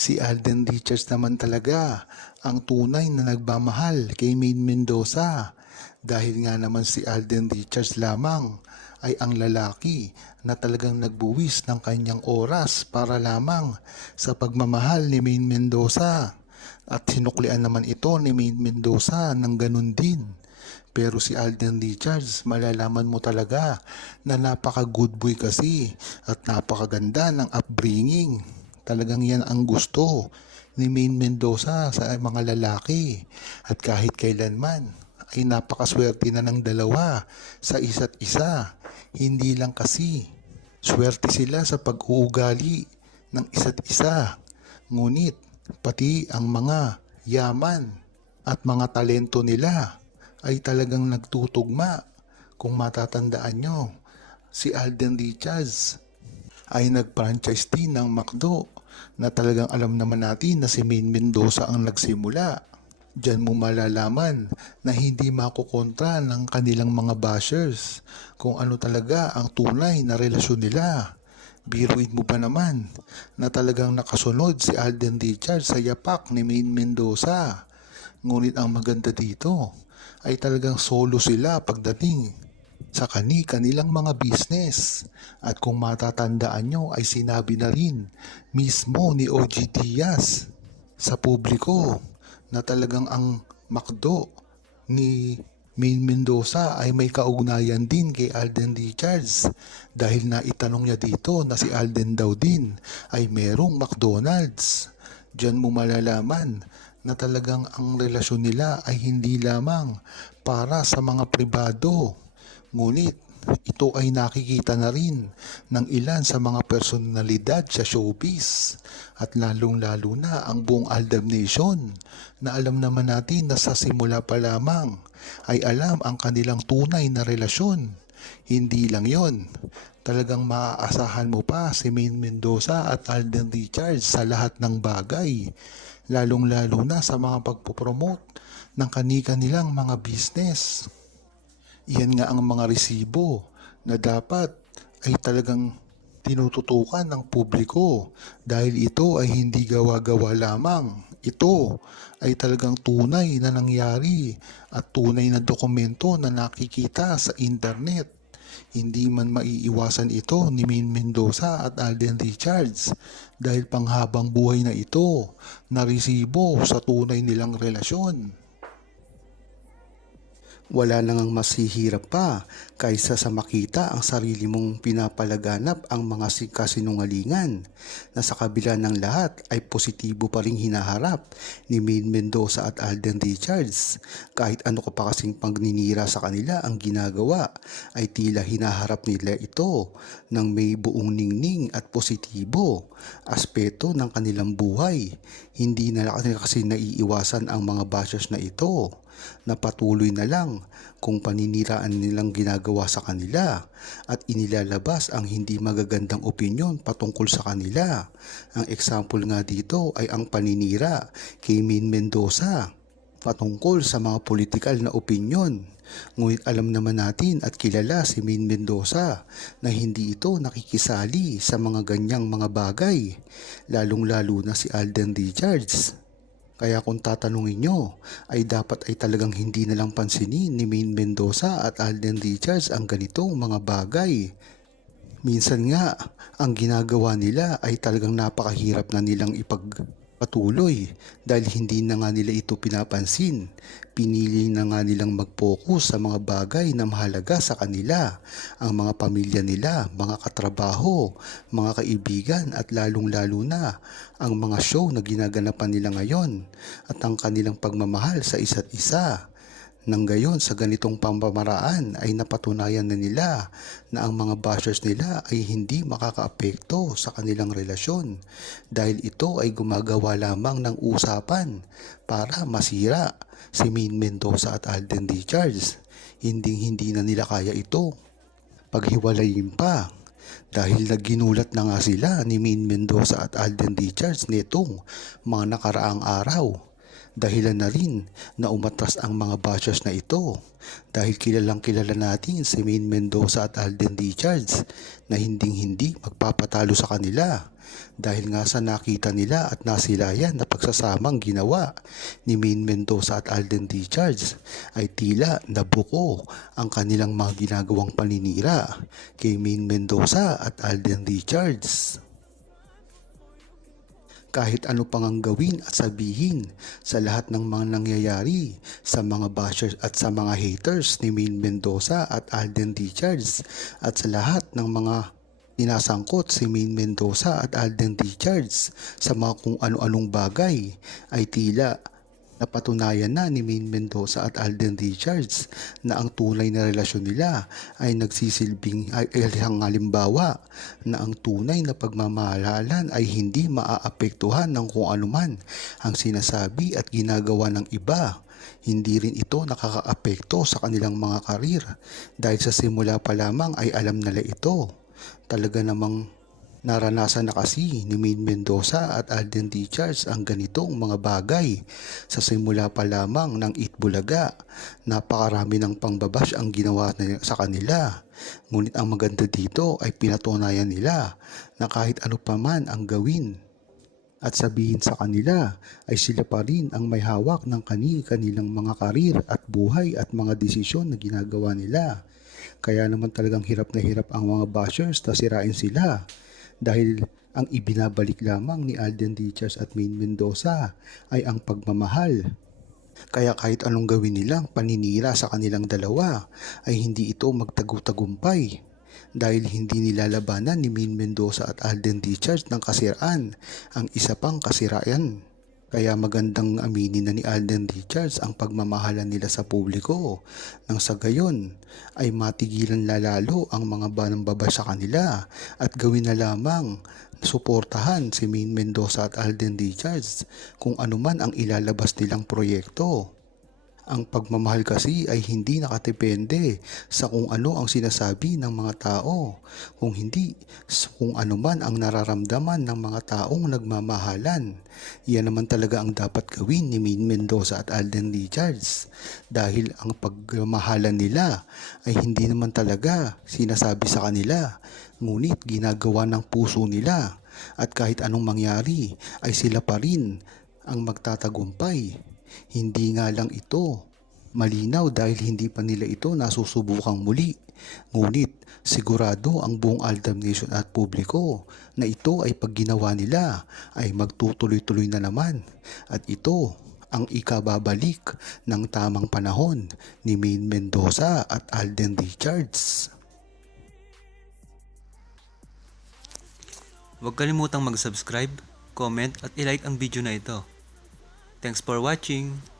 Si Alden Richards naman talaga ang tunay na nagmamahal kay Maine Mendoza dahil nga naman si Alden Richards lamang ay ang lalaki na talagang nagbuwis ng kanyang oras para lamang sa pagmamahal ni Maine Mendoza at sinuklian naman ito ni Maine Mendoza ng ganun din. Pero si Alden Richards, malalaman mo talaga na napaka good boy kasi at napakaganda ng upbringing. Talagang yan ang gusto ni Maine Mendoza sa mga lalaki. At kahit kailanman ay napakaswerte na ng dalawa sa isa't isa. Hindi lang kasi swerte sila sa pag-uugali ng isa't isa. Ngunit pati ang mga yaman at mga talento nila ay talagang nagtutugma. Kung matatandaan nyo, si Alden Richards ay nag-franchise din ng McDo na talagang alam naman natin na si Maine Mendoza ang nagsimula. Diyan mo malalaman na hindi makukontra ng kanilang mga bashers kung ano talaga ang tunay na relasyon nila. Biruin mo ba naman na talagang nakasunod si Alden Richards sa yapak ni Maine Mendoza. Ngunit ang maganda dito ay talagang solo sila pagdating sa kanilang mga business. At kung matatandaan nyo ay sinabi na rin mismo ni OG Diaz sa publiko na talagang ang McDo ni Maine Mendoza ay may kaugnayan din kay Alden Richards dahil na itanong niya dito na si Alden daw din ay merong McDonald's. Diyan mo malalaman na talagang ang relasyon nila ay hindi lamang para sa mga pribado. Ngunit ito ay nakikita na rin ng ilan sa mga personalidad sa showbiz at lalong-lalo na ang buong Aldab Nation na alam naman natin na sa simula pa lamang ay alam ang kanilang tunay na relasyon. Hindi lang yon, talagang maaasahan mo pa si Maine Mendoza at Alden Richards sa lahat ng bagay, lalong-lalo na sa mga pagpopromote ng kani-kanilang mga business. Iyan nga ang mga resibo na dapat ay talagang tinututukan ng publiko dahil ito ay hindi gawa-gawa lamang. Ito ay talagang tunay na nangyari at tunay na dokumento na nakikita sa internet. Hindi man maiiwasan ito ni Maine Mendoza at Alden Richards dahil panghabang buhay na ito na resibo sa tunay nilang relasyon. Wala nang mas hihirap pa kaysa sa makita ang sarili mong pinapalaganap ang mga kasinungalingan na sa kabila ng lahat ay positibo pa rin hinaharap ni Maine Mendoza at Alden Richards. Kahit ano ka pa kasing pagninira sa kanila ang ginagawa ay tila hinaharap nila ito ng may buong ningning at positibo aspeto ng kanilang buhay. Hindi na kasi naiiwasan ang mga bashers na ito na patuloy na lang kung paniniraan nilang ginagawa sa kanila at inilalabas ang hindi magagandang opinyon patungkol sa kanila. Ang example nga dito ay ang paninira kay Maine Mendoza patungkol sa mga politikal na opinyon. Ngunit alam naman natin at kilala si Maine Mendoza na hindi ito nakikisali sa mga ganyang mga bagay, lalong-lalo na si Alden Richards. Kaya kung tatanungin nyo, ay dapat ay talagang hindi na lang pansinin ni Maine Mendoza at Alden Richards ang ganitong mga bagay. Minsan nga, ang ginagawa nila ay talagang napakahirap na nilang ipagpatuloy dahil hindi na nga nila ito pinapansin. Pinili na nga nilang mag-focus sa mga bagay na mahalaga sa kanila, ang mga pamilya nila, mga katrabaho, mga kaibigan at lalong-lalo na ang mga show na ginaganapan nila ngayon at ang kanilang pagmamahal sa isa't isa. Nang gayon sa ganitong pamamaraan ay napatunayan na nila na ang mga bashers nila ay hindi makakaapekto sa kanilang relasyon dahil ito ay gumagawa lamang ng usapan para masira si Maine Mendoza at Alden Richards. Hindi na nila kaya ito paghiwalayin pa dahil naginulat na nga sila ni Maine Mendoza at Alden Richards nitong mga nakaraang araw Dahilan na rin na umatras ang mga bashers na ito dahil kilalang kilala natin si Maine Mendoza at Alden Richards na hinding-hindi magpapatalo sa kanila dahil nga sa nakita nila at nasilayan na pagsasamang ginawa ni Maine Mendoza at Alden Richards ay tila nabuko ang kanilang mga ginagawang paninira kay Maine Mendoza at Alden Richards. Kahit ano pang ang gawin at sabihin sa lahat ng mga nangyayari sa mga bashers at sa mga haters ni Maine Mendoza at Alden Richards at sa lahat ng mga tinasangkot si Maine Mendoza at Alden Richards sa mga kung ano-anong bagay ay tila napatunayan na ni Maine Mendoza at Alden Richards na ang tunay na relasyon nila ay nagsisilbing ay isang halimbawa na ang tunay na pagmamahalan ay hindi maaapektuhan ng kung anuman ang sinasabi at ginagawa ng iba. Hindi rin ito nakakaapekto sa kanilang mga karir dahil sa simula pa lamang ay alam nila ito. Talaga namang naranasan na kasi ni Maine Mendoza at Alden Richards ang ganitong mga bagay sa simula pa lamang ng Itbulaga. Napakarami ng pangbabash ang ginawa sa kanila. Ngunit ang maganda dito ay pinatunayan nila na kahit ano pa man ang gawin at sabihin sa kanila ay sila pa rin ang may hawak ng kanilang mga karir at buhay at mga desisyon na ginagawa nila. Kaya naman talagang hirap na hirap ang mga bashers na sirain sila dahil ang ibinabalik lamang ni Alden Richards at Maine Mendoza ay ang pagmamahal. Kaya kahit anong gawin nilang paninira sa kanilang dalawa ay hindi ito magtagumpaay dahil hindi nilalabanan ni Maine Mendoza at Alden Richards ng kasiraan ang isa pang kasiraan. Kaya magandang aminin na ni Alden Richards ang pagmamahalan nila sa publiko nang sa gayon ay matigilan lalalo ang mga banambaba sa kanila at gawin na lamang suportahan si Maine Mendoza at Alden Richards kung anuman ang ilalabas nilang proyekto. Ang pagmamahal kasi ay hindi nakadepende sa kung ano ang sinasabi ng mga tao, kung hindi sa kung ano man ang nararamdaman ng mga taong nagmamahalan. Iyan naman talaga ang dapat gawin ni Maine Mendoza at Alden Richards dahil ang pagmamahalan nila ay hindi naman talaga sinasabi sa kanila, ngunit ginagawa ng puso nila at kahit anong mangyari ay sila pa rin ang magtatagumpay. Hindi nga lang ito malinaw dahil hindi pa nila ito nasusubukang muli. Ngunit sigurado ang buong Aldam Nation at publiko na ito ay pag ginawa nila ay magtutuloy-tuloy na naman. At ito ang ikababalik ng tamang panahon ni Maine Mendoza at Alden Richards. Huwag kalimutang mag-subscribe, comment at i-like ang video na ito. Thanks for watching!